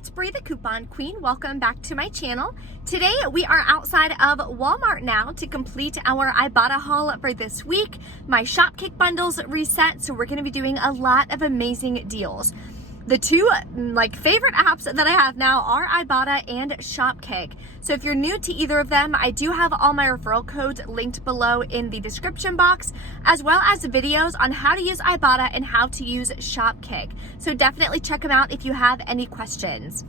it's Bree the Coupon Queen. Welcome back to my channel. Today we are outside of Walmart now to complete our Ibotta haul for this week. My Shopkick bundles reset, so we're going to be doing a lot of amazing deals. The two favorite apps that I have now are Ibotta and Shopkick. So if you're new to either of them, I do have all my referral codes linked below in the description box, as well as videos on how to use Ibotta and how to use Shopkick. So definitely check them out if you have any questions.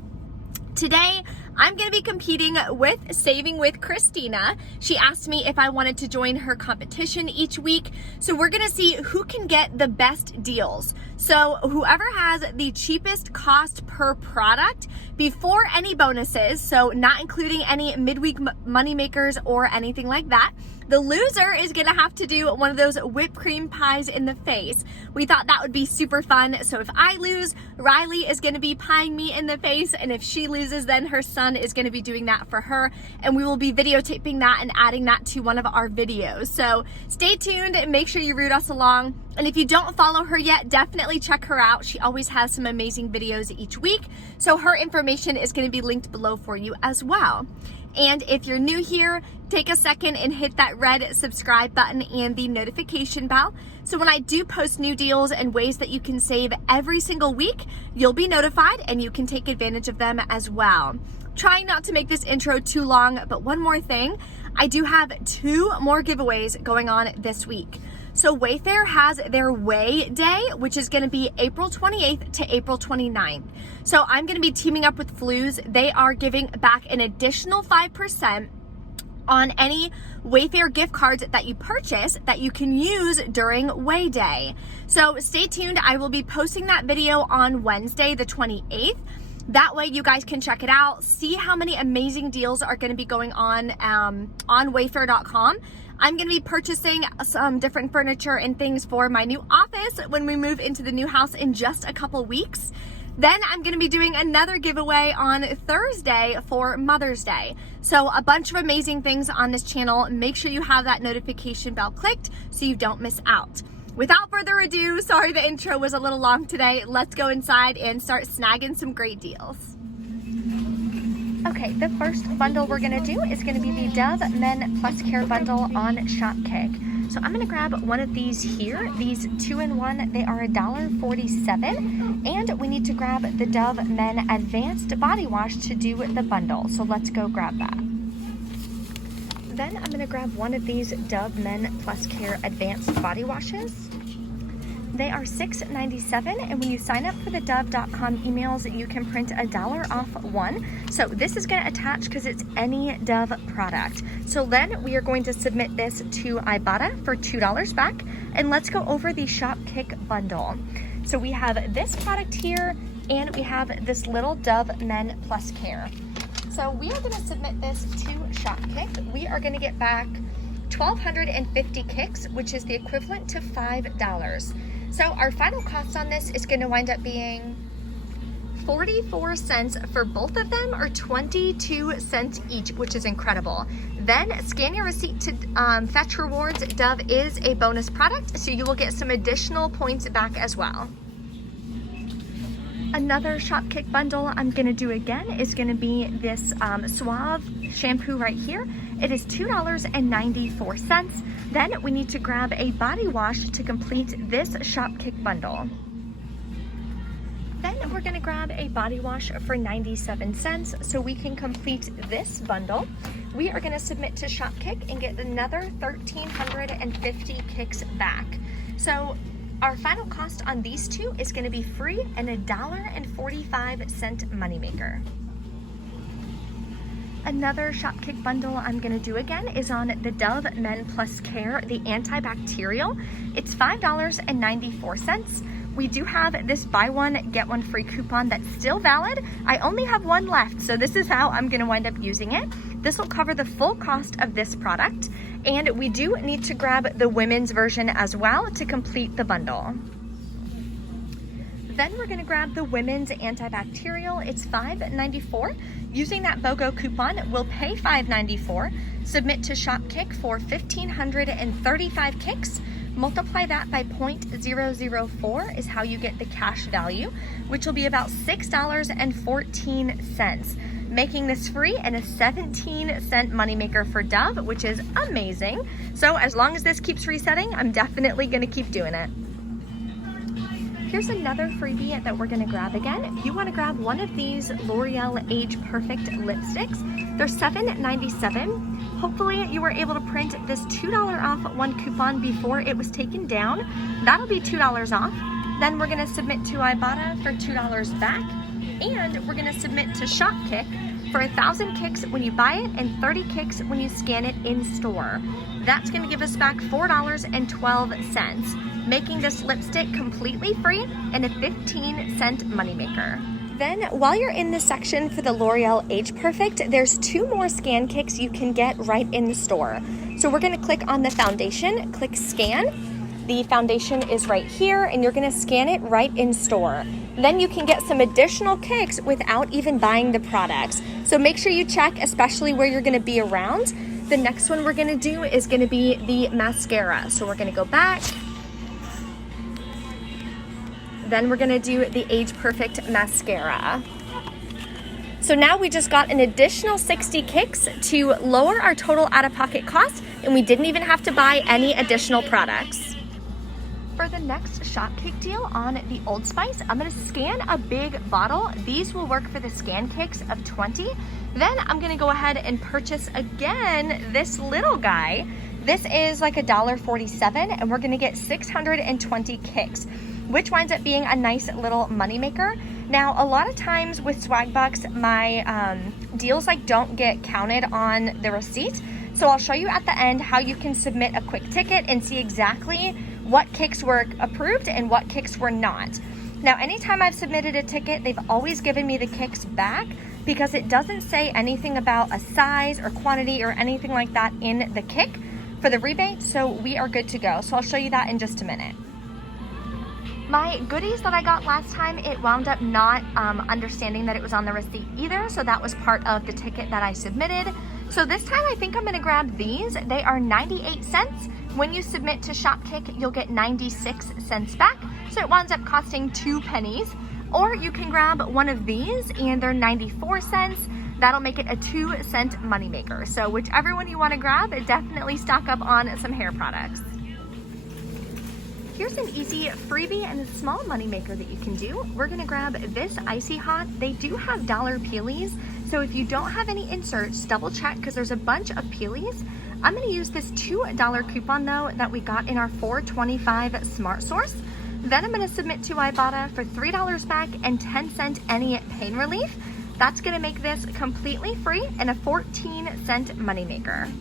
Today, I'm going to be competing with Saving with Christina. She asked me if I wanted to join her competition each week. So we're going to see who can get the best deals. So whoever has the cheapest cost per product before any bonuses, so not including any midweek money makers or anything like that, the loser is going to have to do one of those whipped cream pies in the face. We thought that would be super fun. So if I lose, Riley is going to be pieing me in the face. And if she loses, then her son is going to be doing that for her. And we will be videotaping that and adding that to one of our videos. So stay tuned and make sure you root us along. And if you don't follow her yet, definitely check her out. She always has some amazing videos each week. So her information is going to be linked below for you as well. And if you're new here, take a second and hit that red subscribe button and the notification bell. So when I do post new deals and ways that you can save every single week, you'll be notified and you can take advantage of them as well. Trying not to make this intro too long, but one more thing, I do have 2 more giveaways going on this week. So Wayfair has their Way Day, which is going to be April 28th to April 29th. So I'm going to be teaming up with Flues. They are giving back an additional 5% on any Wayfair gift cards that you purchase that you can use during Way Day. So stay tuned. I will be posting that video on Wednesday, the 28th. That way you guys can check it out, see how many amazing deals are going to be going on Wayfair.com. I'm going to be purchasing some different furniture and things for my new office when we move into the new house in just a couple weeks. Then I'm going to be doing another giveaway on Thursday for Mother's Day. So a bunch of amazing things on this channel. Make sure you have that notification bell clicked so you don't miss out. Without further ado, sorry the intro was a little long today. Let's go inside and start snagging some great deals. Okay, the first bundle we're going to do is going to be the Dove Men Plus Care bundle on Shopkick. So I'm going to grab one of these here, these 2-in-1. They are $1.47, and we need to grab the Dove Men Advanced Body Wash to do the bundle. So let's go grab that. Then I'm going to grab one of these Dove Men Plus Care Advanced Body Washes. They are $6.97, and when you sign up for the Dove.com emails, you can print $1 off one. So this is going to attach because it's any Dove product. So then we are going to submit this to Ibotta for $2 back, and let's go over the Shopkick bundle. So we have this product here, and we have this little Dove Men Plus Care. So we are going to submit this to Shopkick. We are going to get back 1,250 kicks, which is the equivalent to $5. So our final cost on this is going to wind up being 44 cents for both of them, or 22 cents each, which is incredible. Then scan your receipt to fetch rewards. Dove is a bonus product, so you will get some additional points back as well. Another Shopkick bundle I'm going to do again is going to be this Suave Shampoo right here. It is $2.94. Then we need to grab a body wash to complete this Shopkick bundle. Then we're going to grab a body wash for 97 cents so we can complete this bundle. We are going to submit to Shopkick and get another 1,350 kicks back. So our final cost on these two is going to be free and $1.45 moneymaker. Another Shopkick bundle I'm going to do again is on the Dove Men Plus Care, the Antibacterial. It's $5.94. We do have this buy one, get one free coupon that's still valid. I only have one left, so this is how I'm going to wind up using it. This will cover the full cost of this product, and we do need to grab the women's version as well to complete the bundle. Then we're going to grab the women's antibacterial. It's $5.94. Using that BOGO coupon, we'll pay $5.94, submit to Shopkick for 1,535 kicks. Multiply that by 0.004 is how you get the cash value, which will be about $6.14, making this free and a 17-cent moneymaker for Dove, which is amazing. So as long as this keeps resetting, I'm definitely gonna keep doing it. Here's another freebie that we're gonna grab again. If you wanna grab one of these L'Oreal Age Perfect lipsticks, they're $7.97. Hopefully you were able to print this $2 off one coupon before it was taken down. That'll be $2 off. Then we're gonna submit to Ibotta for $2 back, and we're gonna submit to Shopkick for 1,000 kicks when you buy it and 30 kicks when you scan it in store. That's gonna give us back $4.12, making this lipstick completely free and a 15-cent moneymaker. Then while you're in the section for the L'Oreal Age Perfect, there's 2 more scan kicks you can get right in the store. So we're gonna click on the foundation, click scan. The foundation is right here and you're gonna scan it right in store. Then you can get some additional kicks without even buying the products. So make sure you check, especially where you're gonna be around. The next one we're gonna do is gonna be the mascara. So we're gonna go back. Then we're gonna do the Age Perfect mascara. So now we just got an additional 60 kicks to lower our total out-of-pocket cost, and we didn't even have to buy any additional products. For the next Shopkick deal on the Old Spice, I'm gonna scan a big bottle. These will work for the scan kicks of 20. Then I'm gonna go ahead and purchase again this little guy. This is like $1.47, and we're gonna get 620 kicks, which winds up being a nice little moneymaker. Now, a lot of times with Swag Bucks, my deals don't get counted on the receipt. So I'll show you at the end how you can submit a quick ticket and see exactly what kicks were approved and what kicks were not. Now, anytime I've submitted a ticket, they've always given me the kicks back because it doesn't say anything about a size or quantity or anything like that in the kick for the rebate, so we are good to go. So I'll show you that in just a minute. My goodies that I got last time, it wound up not understanding that it was on the receipt either, so that was part of the ticket that I submitted. So this time I think I'm gonna grab these. They are 98 cents. When you submit to Shopkick, you'll get 96 cents back, so it winds up costing 2 pennies. Or you can grab one of these and they're 94 cents. That'll make it a 2-cent moneymaker. So whichever one you wanna grab, definitely stock up on some hair products. Here's an easy freebie and a small moneymaker that you can do. We're gonna grab this Icy Hot. They do have dollar peelies, so if you don't have any inserts, double check because there's a bunch of peelies. I'm gonna use this $2 coupon though that we got in our $4.25 Smart Source. Then I'm gonna submit to Ibotta for $3 back and 10-cent any pain relief. That's gonna make this completely free and a 14-cent moneymaker.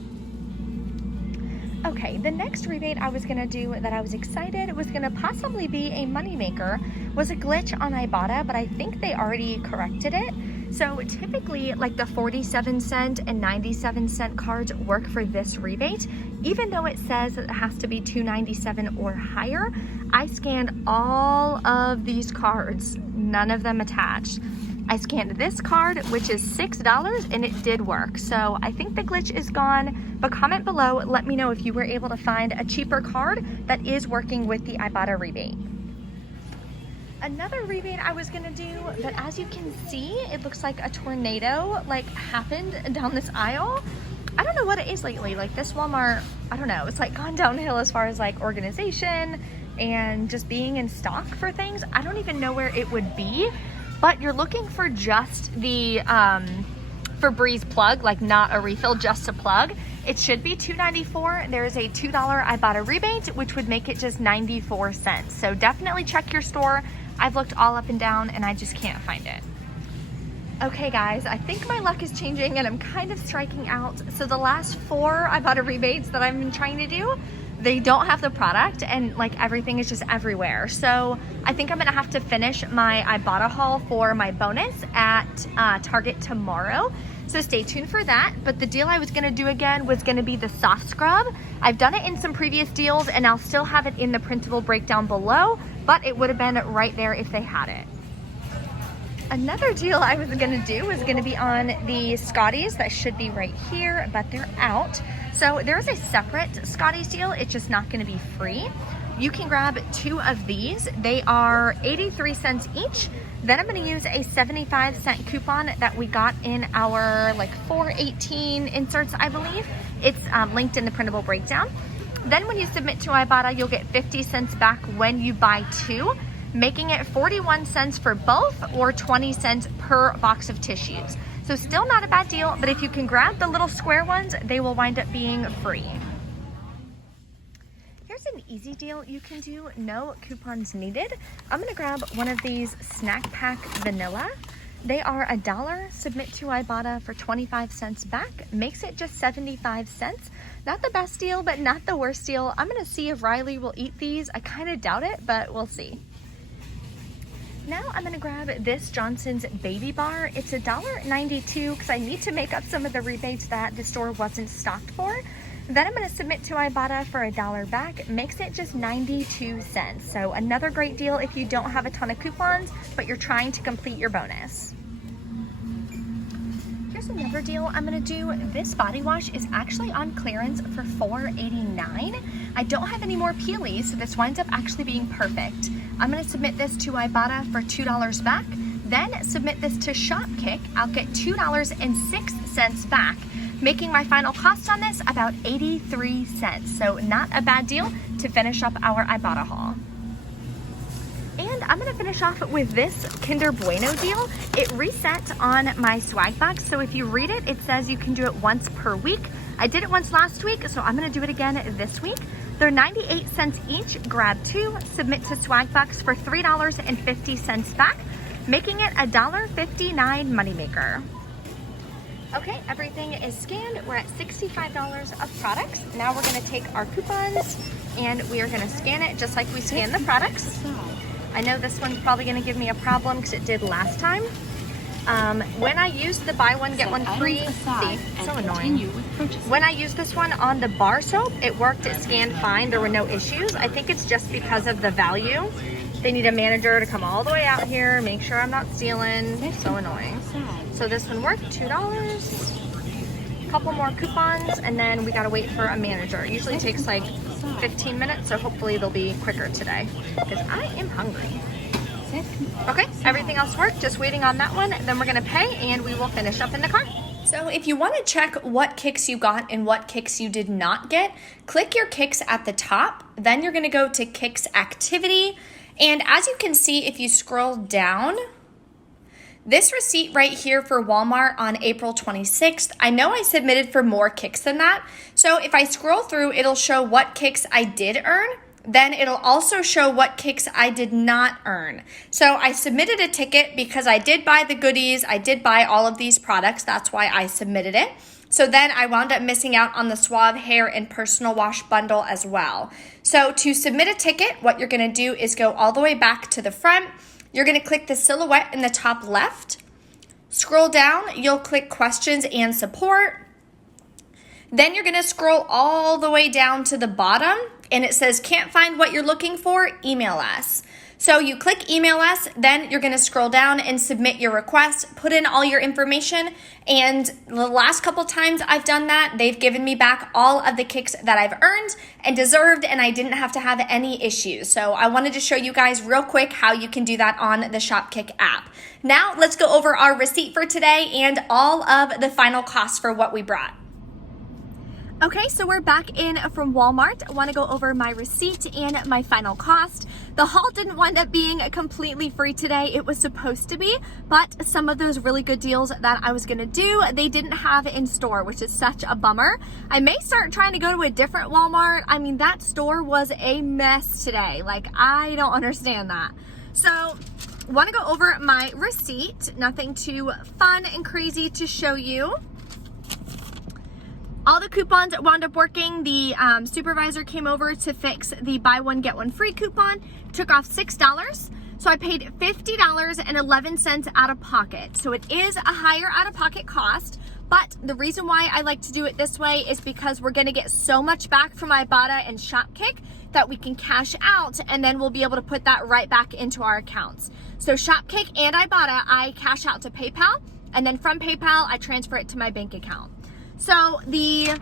Okay, the next rebate I was gonna do that I was excited was gonna possibly be a moneymaker was a glitch on Ibotta, but I think they already corrected it. So typically the 47-cent and 97-cent cards work for this rebate. Even though it says it has to be $2.97 or higher, I scanned all of these cards, none of them attached. I scanned this card, which is $6, and it did work. So I think the glitch is gone, but comment below, let me know if you were able to find a cheaper card that is working with the Ibotta rebate. Another rebate I was gonna do, but as you can see, it looks like a tornado happened down this aisle. I don't know what it is lately. This Walmart, I don't know, it's gone downhill as far as organization and just being in stock for things. I don't even know where it would be. But you're looking for just the, for Bree's plug, not a refill, just a plug. It should be $2.94. There is a $2 Ibotta rebate, which would make it just 94 cents. So definitely check your store. I've looked all up and down and I just can't find it. Okay guys, I think my luck is changing and I'm kind of striking out. So the last 4 Ibotta rebates that I've been trying to do, they don't have the product and everything is just everywhere. So I think I'm gonna have to finish my Ibotta haul for my bonus at Target tomorrow. So stay tuned for that. But the deal I was gonna do again was gonna be the soft scrub. I've done it in some previous deals and I'll still have it in the printable breakdown below, but it would have been right there if they had it. Another deal I was gonna do was gonna be on the Scotties that should be right here, but they're out. So there is a separate Scotties deal. It's just not gonna be free. You can grab 2 of these. They are 83 cents each. Then I'm gonna use a 75-cent coupon that we got in our like 418 inserts, I believe. It's linked in the printable breakdown. Then when you submit to Ibotta, you'll get 50 cents back when you buy 2, making it 41 cents for both or 20 cents per box of tissues. So still not a bad deal, but if you can grab the little square ones, they will wind up being free. Here's an easy deal you can do, no coupons needed. I'm gonna grab one of these Snack Pack Vanilla. They are $1, submit to Ibotta for 25 cents back, makes it just 75 cents. Not the best deal, but not the worst deal. I'm gonna see if Riley will eat these. I kind of doubt it, but we'll see. Now I'm gonna grab this Johnson's Baby Bar. It's $1.92 because I need to make up some of the rebates that the store wasn't stocked for. Then I'm gonna submit to Ibotta for $1 back, makes it just 92 cents. So another great deal if you don't have a ton of coupons, but you're trying to complete your bonus. Here's another deal I'm gonna do. This body wash is actually on clearance for $4.89. I don't have any more peelies, so this winds up actually being perfect. I'm gonna submit this to Ibotta for $2 back, then submit this to Shopkick. I'll get $2.06 back, making my final cost on this about 83 cents. So not a bad deal to finish up our Ibotta haul. And I'm gonna finish off with this Kinder Bueno deal. It reset on my swag box, so if you read it, it says you can do it once per week. I did it once last week, so I'm gonna do it again this week. They're 98 cents each, grab 2, submit to swag box for $3.50 back, making it a $1.59 moneymaker. Okay, everything is scanned. We're at $65 of products. Now we're gonna take our coupons and we are gonna scan it just like we scan the products. I know this one's probably gonna give me a problem because it did last time. When I used the buy one, get one free, see, so annoying. When I used this one on the bar soap, it worked, it scanned fine, there were no issues. I think it's just because of the value. They need a manager to come all the way out here, make sure I'm not stealing, so annoying. So this one worked, $2. A couple more coupons, and then we gotta wait for a manager. It usually takes like 15 minutes, so hopefully they'll be quicker today, because I am hungry. Okay, everything else worked, just waiting on that one. Then we're gonna pay and we will finish up in the car. So if you wanna check what kicks you got and what kicks you did not get, click your kicks at the top. Then you're gonna go to Kicks Activity. And as you can see, if you scroll down, this receipt right here for Walmart on April 26th, I know I submitted for more kicks than that. So if I scroll through, it'll show what kicks I did earn. Then it'll also show what kicks I did not earn. So I submitted a ticket because I did buy the goodies. I did buy all of these products. That's why I submitted it. So then I wound up missing out on the Suave Hair and Personal Wash bundle as well. So to submit a ticket, what you're gonna do is go all the way back to the front. You're gonna click the silhouette in the top left. Scroll down, you'll click Questions and Support. Then you're gonna scroll all the way down to the bottom and it says, can't find what you're looking for, email us. So you click email us, then you're gonna scroll down and submit your request, put in all your information, and the last couple times I've done that, they've given me back all of the kicks that I've earned and deserved, and I didn't have to have any issues. So I wanted to show you guys real quick how you can do that on the Shopkick app. Now let's go over our receipt for today and all of the final costs for what we brought. Okay, so we're back in from Walmart. I want to go over my receipt and my final cost. The haul didn't wind up being completely free today. It was supposed to be, but some of those really good deals that I was going to do, they didn't have in store, which is such a bummer. I may start trying to go to a different Walmart. I mean, that store was a mess today. Like, I don't understand that. So, want to go over my receipt. Nothing too fun and crazy to show you. All the coupons wound up working. The supervisor came over to fix the buy one, get one free coupon, took off $6. So I paid $50.11 out of pocket. So it is a higher out of pocket cost, but the reason why I like to do it this way is because we're gonna get so much back from Ibotta and Shopkick that we can cash out, and then we'll be able to put that right back into our accounts. So Shopkick and Ibotta, I cash out to PayPal, and then from PayPal, I transfer it to my bank account. So the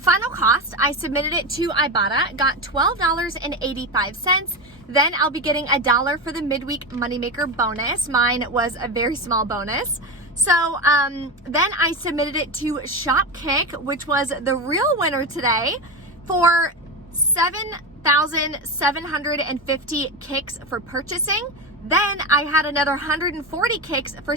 final cost, I submitted it to Ibotta, got $12.85. Then I'll be getting $1 for the midweek moneymaker bonus. Mine was a very small bonus. So then I submitted it to Shopkick, which was the real winner today, for 7,750 kicks for purchasing. Then I had another 140 kicks for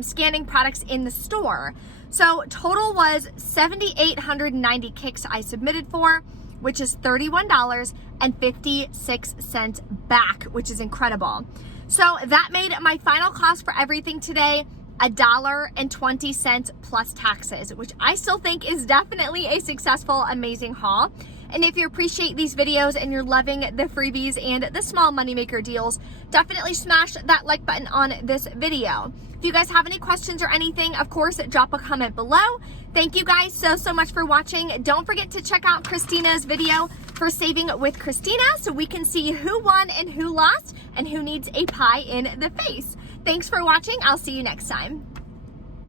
scanning products in the store. So total was 7,890 kicks I submitted for, which is $31.56 back, which is incredible. So that made my final cost for everything today $1.20 plus taxes, which I still think is definitely a successful, amazing haul. And if you appreciate these videos and you're loving the freebies and the small moneymaker deals, definitely smash that like button on this video. If you guys have any questions or anything, of course, drop a comment below. Thank you guys so much for watching. Don't forget to check out Christina's video for Saving with Christina so we can see who won and who lost and who needs a pie in the face. Thanks for watching. I'll see you next time.